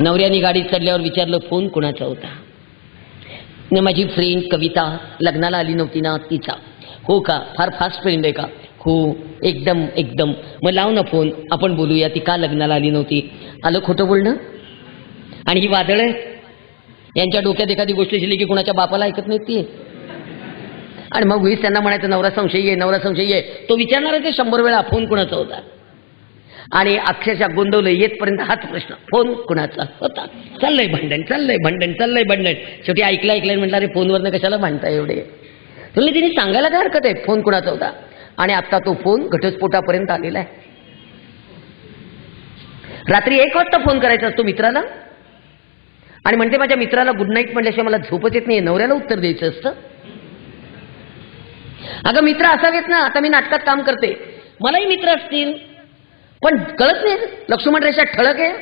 नवऱ्याने गाडीत चढल्यावर विचारलं फोन कुणाचा होता. माझी फ्रेंड कविता लग्नाला आली नव्हती ना तिचा. हो का, फार फास्ट फ्रेंड आहे का? हो एकदम एकदम. मग लाव ना फोन, आपण बोलूया ती का लग्नाला आली नव्हती. आलं खोटं बोलणं. आणि ही वादळ आहे, यांच्या डोक्यात एखादी गोष्ट शिरली की कुणाच्या बापाला ऐकत नाही ती. आणि मग वीस त्यांना म्हणायचं नवरा संशयी आहे, नवरा संशयी आहे. तो विचारणार आहे ते 100 वेळा फोन कुणाचा होता. आणि अक्षरशः गोंधवलं येतपर्यंत हाच प्रश्न, फोन कुणाचा होता. चाललंय भांडण, चाललंय भांडण, चाललंय भांडण. शेवटी ऐकलंय म्हटलं अरे फोनवरनं कशाला भांडताय एवढे. तुम्ही तिने सांगायला काय हरकत आहे फोन कुणाचा होता. आणि आता तो फोन घटस्फोटापर्यंत आलेला आहे. रात्री 1 वाजता फोन करायचा असतो मित्राला आणि म्हणते माझ्या मित्राला गुड नाईट म्हटल्याशिवाय मला झोपच येत नाही. नवऱ्याला उत्तर द्यायचं असतं. अगं मित्र असावेत ना. आता मी नाटकात काम करते, मलाही मित्र असतील, पण कळत नाही लक्ष्मण रेषा ठळक आहे.